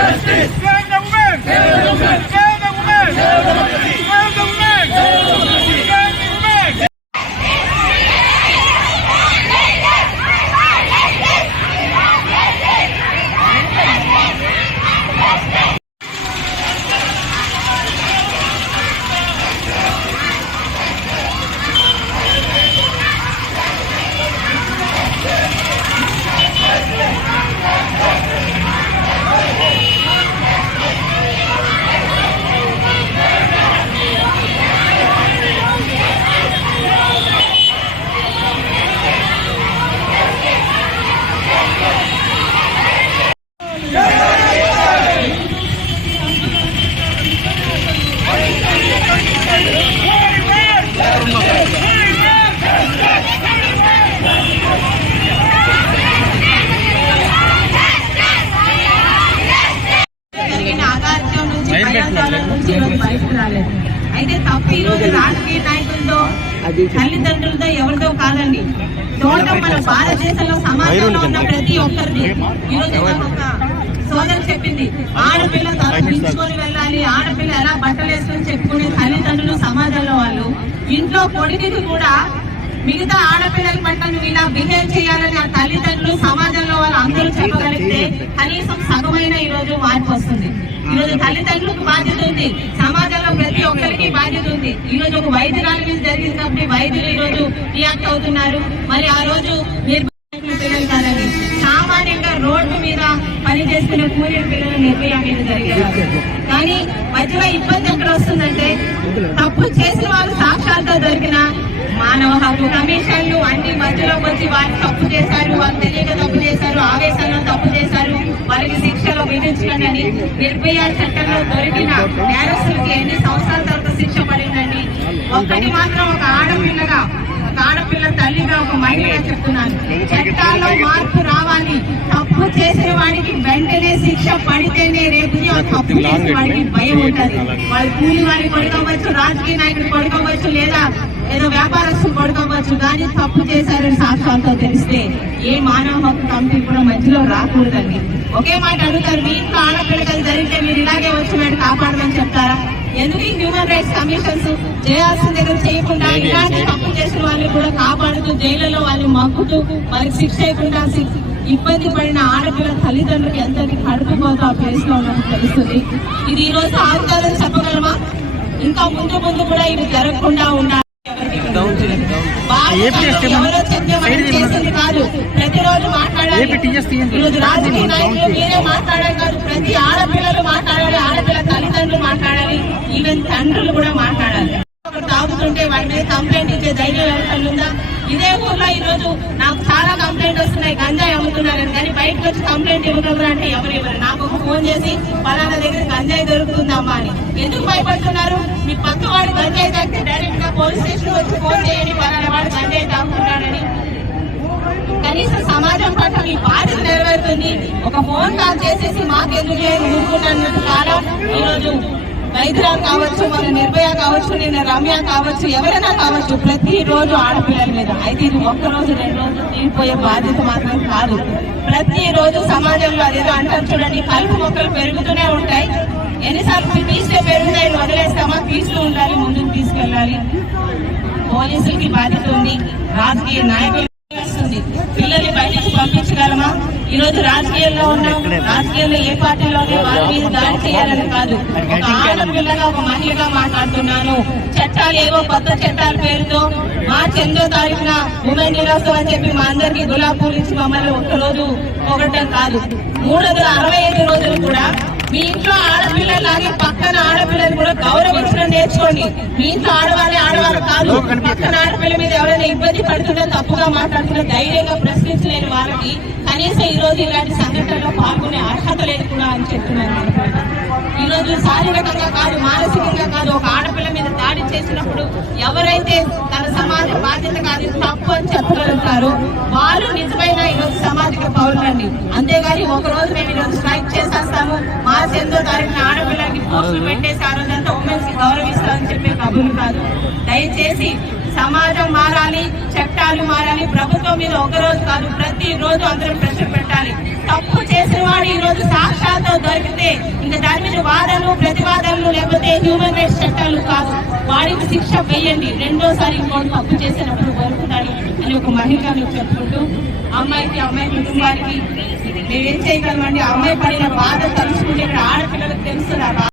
Justice! రాలేదు అయితే తప్పు ఈ రోజు రాజకీయ నాయకులతో తల్లిదండ్రులతో ఎవరిదో కాదండి. చూడటం మన భారతదేశంలో సమాజంలో ఉన్న ప్రతి ఒక్కరిది. ఈ రోజు నాకు ఒక సోదరు చెప్పింది ఆడపిల్ల తల దించుకొని వెళ్ళాలి ఆడపిల్ల ఎలా బట్టలు వేసుకొని చెప్పుకునే తల్లిదండ్రులు సమాజంలో వాళ్ళు. ఇంట్లో కొడుకుకి కూడా మిగతా ఆడపిల్లల పట్ల నువ్వు ఇలా బిహేవ్ చేయాలని ఆ తల్లిదండ్రులు సమాజంలో వాళ్ళు అందరూ చెప్పగలిగితే కనీసం సగమైన ఈ రోజు మార్పు వస్తుంది. ఈ రోజు తల్లిదండ్రులకు బాధ్యత ఉంది. ఒక్కరికి బాధ్యత ఉంది. ఈ రోజు ఒక వైద్యురాలు మీద జరిగింది కాబట్టి వైద్యులు ఈ రోజు రియాక్ట్ అవుతున్నారు. మరి ఆ రోజు నిర్భయ పిల్లలు కాదని సామాన్యంగా రోడ్డు మీద పని చేసుకునే కూలీల పిల్లలు నిర్భయాలు జరిగారు కానీ మధ్యలో ఇబ్బంది ఎక్కడ వస్తుందంటే తప్పు చేసిన వాళ్ళు సాక్షాత్తో దొరికిన మానవ హక్కు కమిషన్లు అన్ని మధ్యలోకి వచ్చి వారు తప్పు చేశారు. వాళ్ళు తెలియక తప్పు చేశారు. ఆవేశంలో తప్పు చేశారు. వారికి శిక్షలు విధించకండి. నిర్భయ చట్టంలో దొరికిన నేరస్తులకి ఎన్ని సంవత్సరాల తర్వాత శిక్ష పడిందండి? ఒక్కటి మాత్రం ఒక ఆడపిల్లగా ఒక ఆడపిల్ల తల్లిగా ఒక మహిళగా చెప్తున్నాను. చట్టాల్లో మార్పు రావాలి. శిక్ష పడితేనే రేపు తప్పు వాడికి భయం ఉంటుంది. వాళ్ళు కూలి వాడిని పడుకోవచ్చు రాజకీయ నాయకుడు పడుకోవచ్చు లేదా ఏదో వ్యాపారస్తులు పడుకోవచ్చు కానీ తప్పు చేశారని సాక్ష్యాలతో తెలిస్తే ఏ మానవ హక్కు కమిటీ కూడా మధ్యలో రాకూడదండి. ఒకే మాట అడుగుతారు మీ ఇంట్లో ఆడపిల్లకలు జరిగితే మీరు ఇలాగే వచ్చి వాడిని కాపాడమని చెప్తారా? ఎందుకు హ్యూమన్ రైట్స్ కమిషన్స్ చేయాల్సిన దగ్గర చేయకుండా ఇలాంటి తప్పు చేసిన వాళ్ళని కూడా కాపాడుతూ జైలులో వాళ్ళు మగ్గుతూ వాళ్ళకి శిక్ష శి- ఇబ్బంది పడిన ఆడపిల్ల తల్లిదండ్రులకు ఎంతటి కడుపుకోతో ఆ ప్లేస్లో ఉన్నట్టు తెలుస్తుంది. ఇది ఈ రోజు ఆగుతారని చెప్పగలమా? ఇంకా ముందు ముందు కూడా ఇవి జరగకుండా ఉండాలి. బాధ్యత ఎవరో చెప్తే మనం చేసింది కాదు. ప్రతిరోజు మాట్లాడాలి. ఈరోజు రాజకీయ నాయకులు మీరే మాట్లాడాలి కాదు. ప్రతి ఆడపిల్లలు మాట్లాడాలి ఆడపిల్ల తల్లిదండ్రులు మాట్లాడాలి. ఈవెన్ తండ్రులు కూడా మాట్లాడాలి. ఉంటే వాడి మీద కంప్లైంట్ ఇచ్చే ధైర్యం ఎవరికన్నా ఉందా? ఇదే ఊర్లో ఈ రోజు నాకు చాలా కంప్లైంట్ వస్తున్నాయి. గంజాయి అమ్ముతున్నారని కానీ బయటకు వచ్చి కంప్లైంట్ ఇవ్వగలరు అంటే ఎవరు ఇవ్వరు. నాకు ఒక ఫోన్ చేసి పలానా దగ్గర గంజాయి దొరుకుతుందమ్మా అని. ఎందుకు భయపడుతున్నారు? మీ పక్క వాడు గంజాయి తాగితే డైరెక్ట్గా పోలీస్ స్టేషన్ వచ్చి ఫోన్ చేయండి పలానా వాడు గంజాయి తాగుతున్నాడని కనీసం సమాజం పట్ల మీ బాధ్యత నెరవేరుతుంది. ఒక ఫోన్ కాల్ చేసేసి మాకెందుకు లేదు ఊరుకున్నట్టు కాదా? ఈ రోజు వైద్యురాలు కావచ్చు మన నిర్భయ కావచ్చు నిన్న రమ్య కావచ్చు ఎవరైనా కావచ్చు ప్రతిరోజు ఆడపిల్లల మీద అయితే ఇది ఒక్క రోజు రెండు రోజులు తీరిపోయే బాధ్యత మాత్రం కాదు. ప్రతిరోజు సమాజంలో అదేదో అంటారు చూడండి కలుపు మొక్కలు పెరుగుతూనే ఉంటాయి. ఎన్నిసార్లు తీస్తే పెరుగుతాయి వదిలేస్తామా తీస్తూ ఉండాలి ముందుకు తీసుకెళ్ళాలి. పోలీసులకి బాధ్యత ఉంది రాజకీయ నాయకులు వస్తుంది పిల్లల్ని బయటకు పంపించగలమా? ఈ రోజు రాజకీయాల్లో ఉన్నాం. రాజకీయాల్లో ఏ పార్టీలోనే వారి మీద దాడి చేయాలని కాదు. ఒక ఆడపిల్లగా ఒక మహిళగా మాట్లాడుతున్నాను. చట్టాలు ఏవో కొత్త చట్టాల పేరుతో మార్చి ఎనిమిదో తారీఖున ఉమెన్ దినోత్సవం అని చెప్పి మా అందరికి గులాబ్ పూలు ఇచ్చి మమ్మల్ని ఒక్కరోజు పొగడటం కాదు. మూడు వందల అరవై ఐదు రోజులు కూడా మీ ఇంట్లో ఆడపిల్లలాగే పక్కన ఆడపిల్లని కూడా గౌరవించడం నేర్చుకోండి. మీ ఇంట్లో ఆడవాళ్ళే ఆడవాళ్ళు కాదు. పక్కన ఆడపిల్ల మీద ఎవరైనా ఇబ్బంది పడుతుంటే తప్పుగా మాట్లాడుతుంటే ధైర్యంగా ప్రశ్నించలేని వాళ్ళకి కనీసం ఈ రోజు ఇలాంటి సంఘటనలో పాల్గొనే అర్హత లేదు కూడా అని చెప్తున్నాను ఈ రోజు శారీరకంగా కాదు మానసికంగా కాదు ఒక ఆడపిల్ల మీద దాడి చేసినప్పుడు ఎవరైతే తన సమాజ బాధ్యత కాదు తప్పు అని చెప్పగలుగుతారో వాళ్ళు నిజమైన ఈ రోజు సామాజిక పౌరులండి. అంతేగాని ఒక రోజు మేము ఈ రోజు స్ట్రైక్ చేసేస్తాము మార్చి ఎనిమిదో తారీఖున ఆడపిల్లలకి పోస్టులు పెట్టేసి ఆ రోజంతా ఉమెన్స్కి గౌరవిస్తామని చెప్పే కబుర్లు కలిసి సమాజం మారాలి చట్టాలు మారాలి ప్రభుత్వం మీద ఒక రోజు కాదు ప్రతి రోజు అందరం రోజు సాక్షాత్తు దొరికితే ఇంకా దాని మీద వాదనలు ప్రతివాదనలు లేకపోతే హ్యూమన్ రైట్స్ చట్టాలు కాదు. వాడికి శిక్ష వేయండి. రెండోసారి ఇంకోటి తప్పు చేసినప్పుడు దొరుకుతాడు అని ఒక మహిళగా చెప్పుకుంటూ అమ్మాయికి అమ్మాయి కుటుంబానికి మేమేం చేయగలమండి? అమ్మాయి పడిన బాధ తలుచుకుంటే ఇక్కడ ఆడపిల్లలకు తెలుస్తున్నారు